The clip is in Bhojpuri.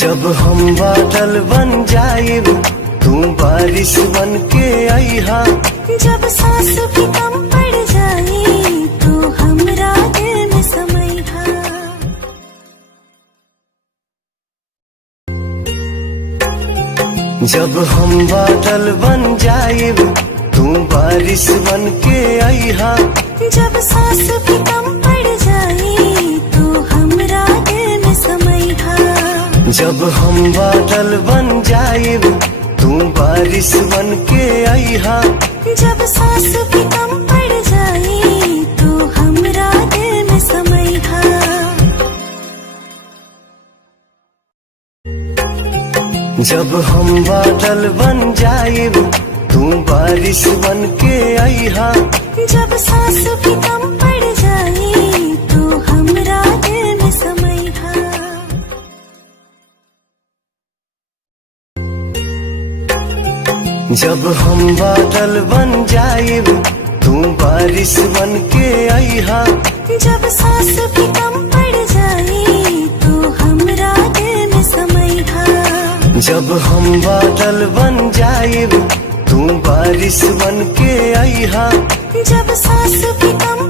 जब हम बादल बन जाइब तू बारिश बन के आईहा। जब सांस भी कम पड़ जाए तो हमरा दिल में समैहा। जब हम बादल बन जाइब तू बारिश बन के आईहा। जब सांस भी कम पड़ जाए तो हमरा दिल में समैहा। जब हम बादल बन जाइब तू बारिश बन के आईहा। जब सांस भी कम पड़ जाए तो हमरा दिल में समैहा। जब हम बादल बन जाइब तू बारिश बन के आईहा। जब सांस भी कम पड़ जाए तो हमरा दिल में समैहा। जब हम बादल बन जाइब तू बारिश बन के आईहा। जब सांस भी कम पड़ जाए तो हमरा दिल में समैहा। जब हम बादल बन जाइब तू बारिश बन के आईहा। जब सांस भी कम